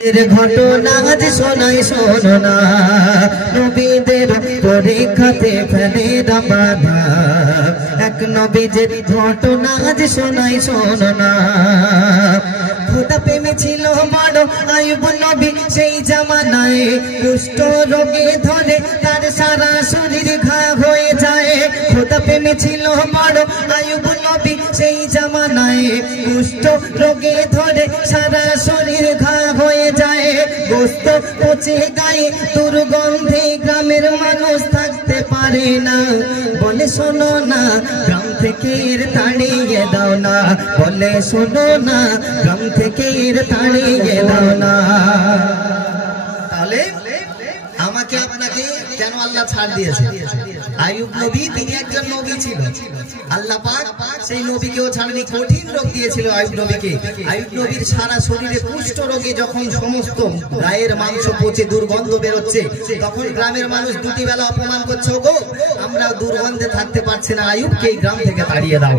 ঘটনা আজ শোনাই শোনো না, নবীদের পরীক্ষাতে ফেলে বাধা। এক নবীদের ঘটনা আজ শোনাই শোনো না। খোদা প্রেমে ছিল বড় আইয়ুব নবী, সেই জামানায় কুষ্ঠ রোগে ধরে তার সারা শরীর ঘা হয়ে যায়। খোদা প্রেমে ছিল বড় আইয়ুব নবী, সেই জামানায় কুষ্ঠ রোগে ধরে সারা শরীর ঘা হয়ে যায়। গোস্ত পচে গায়ে দুর্গন্ধে গ্রামের মানুষ থাকতে পারে না। বলে শোনো না, গ্রাম থেকে তাড়িয়ে দাও না। বলে শোনো না, গ্রাম থেকে তাড়িয়ে দাও না। তাহলে আমাকে আপনাকে কেন আল্লাহ ছাড় দিয়েছে? আইয়ুব নবী তিনি একজন নবী ছিল, আল্লাহ পাক সেই নবীকেও ছাড়নি। কঠিন রোগ দিয়েছিল আইয়ুব নবীকে। আইয়ুব নবীর সারা শরীরে কুষ্ঠ রোগে যখন সমস্ত গায়ের মাংস পচে দুর্গন্ধ বেরোচ্ছে, তখন গ্রামের মানুষ দুটি বেলা অপমান করছে, গো আমরা দুর্গন্ধে থাকতে পারছি না, আইয়ুবকে এই গ্রাম থেকে তাড়িয়ে দাও।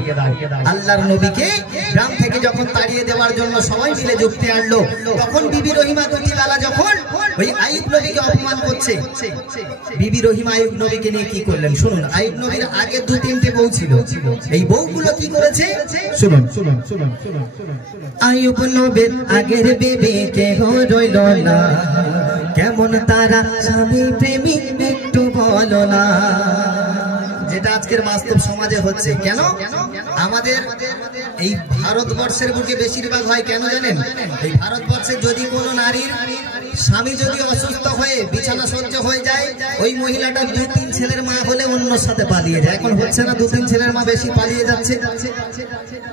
আল্লাহর নবীকে গ্রাম থেকে যখন তাড়িয়ে দেওয়ার জন্য সবাই মিলে যুক্তি আনলো, তখন বিবি রহিমা দুটি বেলা যখন ওই আইয়ুব নবীকে অপমান করছে, বিবি রহিমা আইয়ুব নবীকে নিয়ে কি করলেন শুনুন। আইয়ুব নবীর আগে দু তিনটে বউ ছিল, এই বউগুলো কি করেছে শুনুন। আইয়ুব নবীর আগের বিবি কেহ রইল না, কেমন তারা স্বামী প্রেমী একটু বলো না। যেটা আজকের বাস্তব সমাজে হচ্ছে। কেন? আমাদের এই ভারতবর্ষের বুকে বেশিরভাগ হয় কেন জানেন? এই ভারতবর্ষে যদি কোনো নারীর স্বামী যদি অসুস্থ হয়ে বিছানা সহ্য হয়ে যায়, ওই মহিলাটা দু তিন ছেলের মা হলে অন্যর সাথে পালিয়ে যায়। এখন হচ্ছে না? দু তিন ছেলের মা বেশি পালিয়ে যাচ্ছে,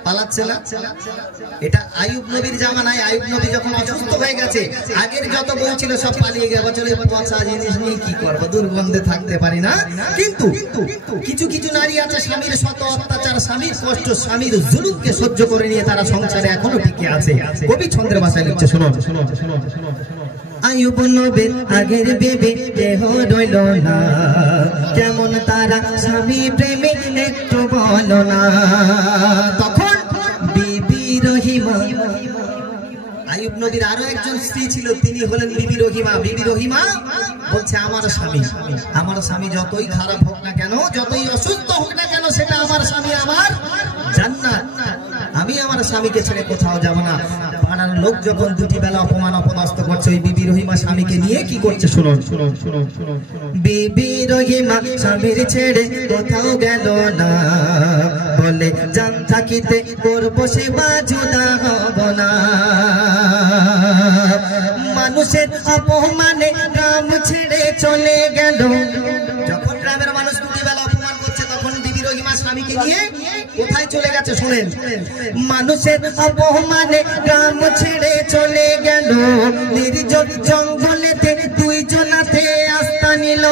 পালাচ্ছে না। এটা আইয়ুব নবীর জামানায়। আইয়ুব নবী যখন অসুস্থ হয়ে গেছে, আগের যত বউ ছিল সব পালিয়ে গেছে। চলে পচা জিনিস নিয়ে কি করবো, দুর্গন্ধে থাকতে পারি না। কিন্তু কিছু কিছু নারী আছে স্বামীর শত অত্যাচার, স্বামীর কষ্ট, স্বামীর জুলুমকে সহ্য করে নিয়ে তারা সংসারে এখনো টিকে আছে। কবি ছন্দের ভাষায় লিখছে, শোনো। আইয়ুব নবীর আগের বিবি কেহ রইল না, কেমন তারা স্বামী প্রেমী একটু বলো না। তখন বিবি রহিমা, আইয়ুব নবীর আরো একজন স্ত্রী ছিল, তিনি হলেন বিবি রহিমা। বিবি রহিমা বলছে, আমার স্বামী যতই খারাপ হোক না কেন, যতই অসুস্থ হোক না কেন, সেটা আমার স্বামী, আমার জান্নাত। আমি আমার স্বামীকে ছেড়ে কোথাও যাব না। পাড়ার লোক যখন দুটি বেলা অপমান অপদস্থ করছে, ওই বিবি রহিমা স্বামীকে নিয়ে কি করছে শুনুন। বিবি রহিমা স্বামীর ছেড়ে কোথাও গেল না, বলে জান থাকিতে করবো সেবা, জুদা হব না। মানুষের অপমানে গ্রাম ছেড়ে চলে গেল। যখন গ্রামের মানুষ দুটি বেলা অপমান করছে, তখন বিবি রহিমা স্বামীকে নিয়ে কোথায় চলে গেছে শুনেন। মানুষের অপমানে গ্রাম ছেড়ে চলে গেল, নির্জন জঙ্গলেতে দুইজনাতে আস্থা নিল।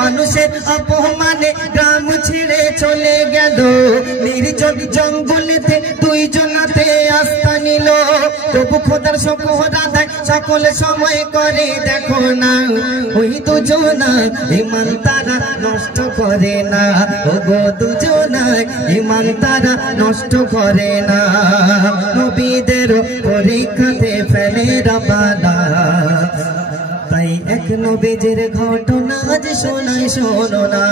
মানুষের অপমানে গ্রাম ছেড়ে চলে গেল, নির্জন জঙ্গলেতে দুইজনাতে আস্থা নিল। তবু খোদার শুকর আদায় সকলে সময় করে দেখো না, ওই দুজনা ইমান তারা নষ্ট করে না। ও গো দুজনা ইমান তারা নষ্ট করে না। নবীদের পরীক্ষাতে ফেলে বাধা, তাই এক নবীদের ঘটনা আজ শোনাই শোনো না।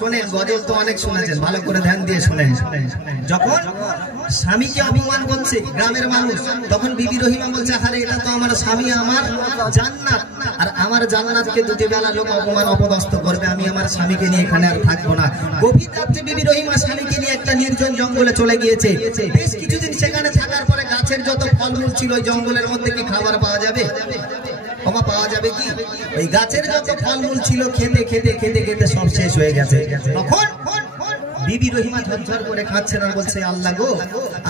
শোনেন, গজল তো অনেক শুনেছেন, ভালো করে ধ্যান দিয়ে শোনেন। যখন স্বামীকে অপমান করছে গ্রামের মানুষ, তখন বিবি রহিমা বলছে, আরে এটা তো আমার স্বামী, আমার জান্নাত, আর আমার জান্নাতকে দুটি বেলা লোক অপমান অপদস্থ করবে, আমি আমার স্বামীকে নিয়ে এখানে আর থাকবো না। গভীর রাত্রে বিবি রহিমা স্বামীকে নিয়ে একটা নির্জন জঙ্গলে চলে গিয়েছে। বেশ কিছুদিন সেখানে থাকার পরে গাছের যত ফলমূল ছিল ওই জঙ্গলের মধ্যে কি খাবার পাওয়া যাবে? পাওয়া যাবে কি? ওই গাছের যত ফলমূল ছিল খেতে খেতে খেতে খেতে সব শেষ হয়ে গেছে। তখন বিবি রহিমা ঝরঝর করে খাচ্ছে না, বলছে, আল্লাহ গো,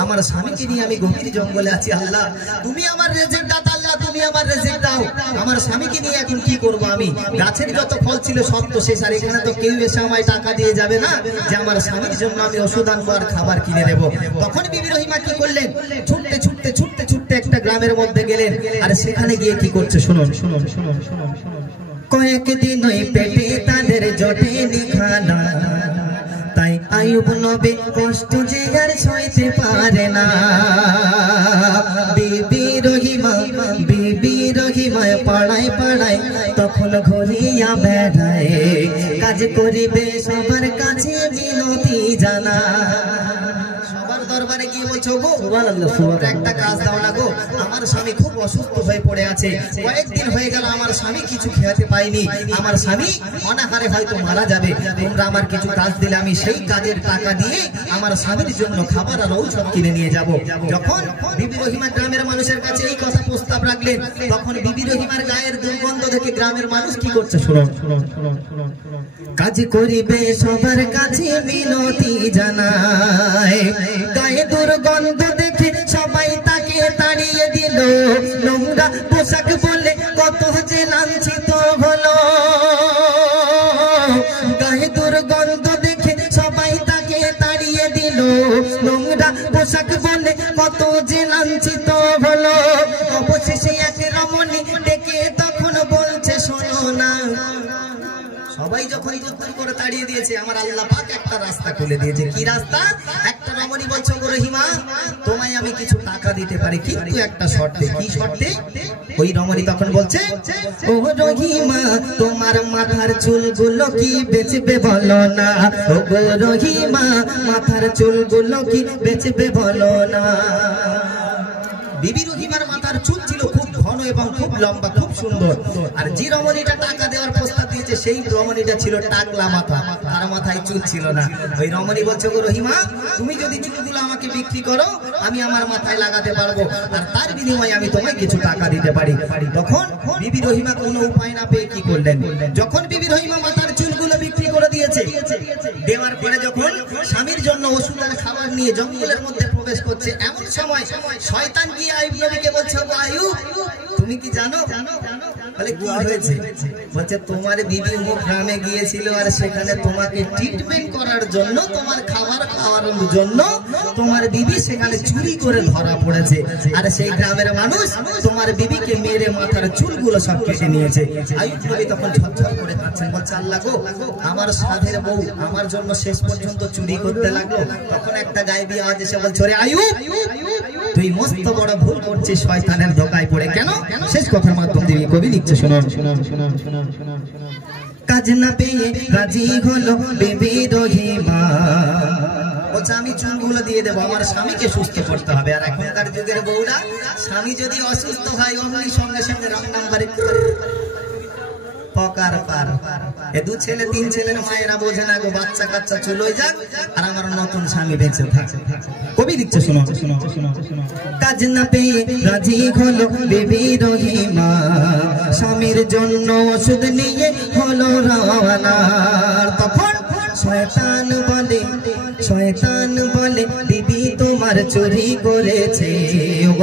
আমার স্বামীকে নিয়ে আমি গভীর জঙ্গলে আছি, আল্লাহ তুমি আমার রিজিক দাতা, আল্লাহ তুমি আমার রিজিক দাও। আমার স্বামীকে নিয়ে এখন কি করব আমি? গাছের যত ফল ছিল সব তো শেষ, আর এখানে তো কেউ এসে আমায় টাকা দিয়ে যাবে না যে আমার স্বামীর জন্য আমি ওষুধ আনবো আর খাবার কিনে দেব। তখন বিবি রহিমা কি করলেন? ছুটতে ছুটতে ছুটতে ছুটতে একটা গ্রামের মধ্যে গেলেন, আর সেখানে গিয়ে কি করছে শুনুন। কয়েকদিন ওই পেটে তাদের জটেনি খানা, তাই আইয়ুব নবী কষ্ট যে আর সইতে পারে না। বিবি রহিমা রহিমা বিবি রহিমায় পাড়ায় পাড়ায় তখন ঘুরিয়া বেড়ায় কাজ করিবে সবার কাছে মিনতি জানা সবার দরবারে গিয়ে বলছো গো একটা কাজ দাও না গো আমার স্বামী খুব অসুস্থ হয়ে পড়ে আছে কয়েকদিন হয়ে গেল আমার স্বামী কিছু খেতে পাইনি আমার স্বামী অনাহারে হয়তো মারা যাবে তোমরা আমার কিছু কাজ দিলে আমি সেই কাজের টাকা দিয়ে আমার স্বামীর জন্য খাবার আর ঔষধ কিনে নিয়ে যাব যখন বিবি রহিমা গ্রামের মানুষের কাছে এই কথা প্রস্তাব রাখলেন তখন বিবি রহিমার গায়ের দুর্গন্ধ দেখে গ্রামের মানুষ কি করছে শুনুন কাজ করিবে সবার কাছে মিনতি জানায় গায়ে দুর্গন্ধ দেখে সবাই তাকে তাড়িয়ে দিল নোংরা পোশাক বলে কত যে লাঞ্ছিত হলো গায়ে দুর্গন্ধ দেখে সবাই তাকে তাড়িয়ে দিল নোংরা পোশাক বলে কত যে লাঞ্ছিত হলো অবশেষে এক রমণী ডেকে তখন বলছে শোনো না সবাই যখন যুদ্ধ করে তাড়িয়ে দিয়েছে আমার আল্লাহ পাক একটা রাস্তা খুলে দিয়েছে কি রাস্তা একটা রমণী বলছে গো রহিমা তোমায় আমি কিছু টাকা দিতে পারি কিন্তু একটা শর্তে কি শর্তে ওই রমণী তখন বলছে ও রহিমা তোমার মাথার চুলগুলো কি বেচবে বলো না ও গো রহিমা মাথার চুলগুলো কি বেচবে বলো না বিবি রহিমার মাথার চুল ছিল খুব ঘন এবং খুব লম্বা খুব সুন্দর আর যে রমণীটা টাকা দেওয়ার প্রস্তাব দিয়েছে সেই রমণীটা ছিল টাকলা মাথা তার মাথায় চুল ছিল না ওই রমণী বলছে গো রহিমা তুমি যদি চুলগুলো আমাকে বিক্রি করো আমি আমার মাথায় লাগাতে পারবো আর তার বিনিময়ে আমি তোমায় কিছু টাকা দিতে পারি তখন বিবি রহিমা কোনো উপায় না পেয়ে কি করলেন যখন বিবি রহিমা মাথার চুলগুলো বিক্রি করে দিয়েছে দেওয়ার পরে যখন স্বামীর জন্য ওষুধ আর খাবার নিয়ে জঙ্গলের মধ্যে প্রবেশ করছে এমন সময় শয়তান গিয়ে আইয়ুব নবীকে বলছে আইয়ুব তুমি কি জানো বলে কি হয়েছে বলছে তোমার বিবি অমুক গ্রামে গিয়েছিল আর সেখানে তোমাকে ট্রিটমেন্ট করার জন্য তোমার খাবার খাওয়ানোর জন্য তোমার বিবি সেখানে চুরি করে ধরা পড়েছে আর সেই গ্রামের মানুষ তোমার বিবিকে মেরে মাথার চুলগুলো সব কেটে নিয়েছে আইয়ুব নবী তখন ঝরঝর করে কাঁদছেন বলছে আল্লাহ গো আমার সাধের বউ আমার জন্য শেষ পর্যন্ত চুরি করতে লাগলো তখন একটা গায়েবী আওয়াজ এসে বলছে ওরে আইয়ুব তুই মস্ত বড় ভুল করছিস শয়তানের ধোঁকায় পড়ে কেন শেষ কথার মাধ্যম দিয়ে কবি লিখছে শুনুন কাজ না পেয়ে রাজি হলো বিবি রহিমা বলছে আমি চুলগুলো দিয়ে দেবো আমার স্বামীকে সুস্থ করতে হবে আর এখনকার যুগের বউরা স্বামী যদি অসুস্থ হয় অমনি সঙ্গে সঙ্গে রং নাম্বারে পকার পার এ দু ছেলে তিন ছেলের মায়েরা বোঝে না গো বাচ্চা কাচ্চা চলে যাক আর আমার নতুন স্বামী বেঁচে থাকে কবি লিখছে শুনো কাজ না পেয়ে রাজি হলো বিবি রহিমা স্বামীর জন্য ওষুধ নিয়ে হলো রওনা তখন শয়তান বলে বিবি তোমার চুরি করেছে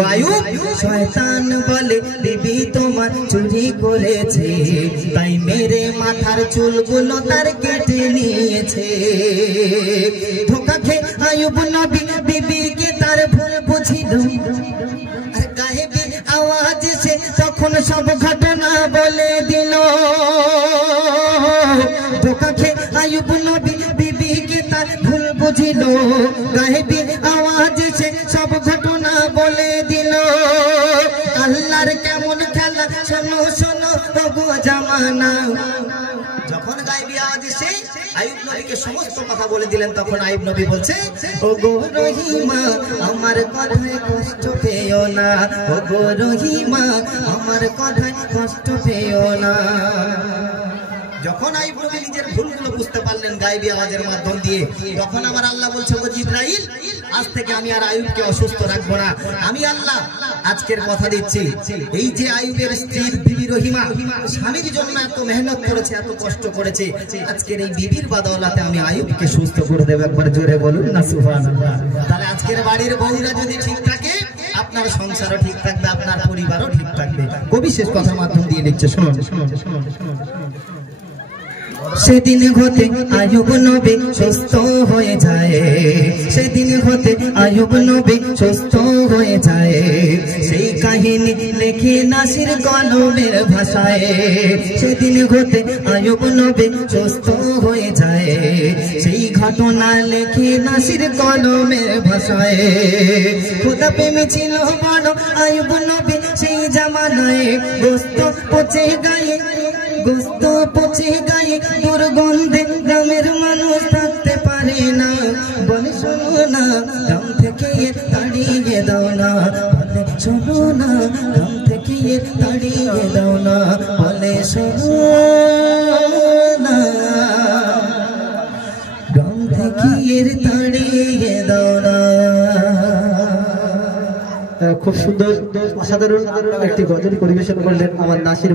আইয়ুব শয়তান বলে বিবি তোমার চুরি করেছে তাই মেরে মাথার চুলগুলো তার কেটে নিয়েছে ধোঁকা খেয়ে আইয়ুব নবী বিবিকে তার ভুল বুঝিল আর গায়েবী আওয়াজ সে তখন সব ঘটনা বলে দিল ধোঁকা খেয়ে আইয়ুব নবী বিবিকে তার ভুল বুঝিল গায়েবী আওয়াজ সে সব ঘটনা বলে দিল আল্লাহর কেমন খেলা শোনো শোনো গো জামানা যখন গায়েবী আওয়াজ এসে আইয়ুব নবীকে সমস্ত কথা বলে দিলেন তখন আইয়ুব নবী বলছে ও গো রহিমা আমার কথায় কষ্ট পেও না ও গো রহিমা আমার কথায় কষ্ট পেও না যখন আইয়ুব নবী নিজের ভুলগুলো বুঝতে পারলেন গায়েবী আওয়াজের মাধ্যম দিয়ে তখন আমার আল্লাহ বলছে ও জিবরাইল আজ থেকে আমি আর আইয়ুবকে অসুস্থ রাখবো না আমি আল্লাহ আজকের কথা দিচ্ছি এই যে আইয়ুবের স্ত্রী বিবি রহিমা স্বামীর জন্য এত মেহনত করেছে এত কষ্ট করেছে আজকের এই বিবির বদৌলতে আমি আইয়ুবকে সুস্থ করে দেব একবার জোরে বলুন না সুবহানাল্লাহ তাহলে আজকের বাড়ির বউরা যদি ঠিক থাকে আপনার সংসারও ঠিক থাকবে আপনার পরিবারও ঠিক থাকবে কবি শেষ কথার মাধ্যম দিয়ে লিখছে শুনুন সেদিন হতে আইয়ুব নবী সুস্থ হয়ে যায় সেদিন হতে আইয়ুব নবী সুস্থ হয়ে যায় সেই কাহিনী লেখে নাসির কলমের ভাষায় সেদিন হতে আইয়ুব নবী সুস্থ হয়ে যায় সেই ঘটনা লেখে নাসির কলমের ভাষায় খোদা প্রেমী ছিল বড় আইয়ুব নবী গায়ে গোস্ত পচে গায়ে গোস্ত পচে গায়ে দুর্গন্ধে গ্রামের মানুষ থাকতে পারে না বলে শোনো না গ্রাম থেকে তাড়িয়ে দাও না বলে শোনো না গ্রাম থেকে তাড়িয়ে দাও না বলে শোনো না গ্রাম থেকে তাড়িয়ে দাও না। খুব সুন্দর অসাধারণ একটি গজল পরিবেশন করলেন আমার নাসির।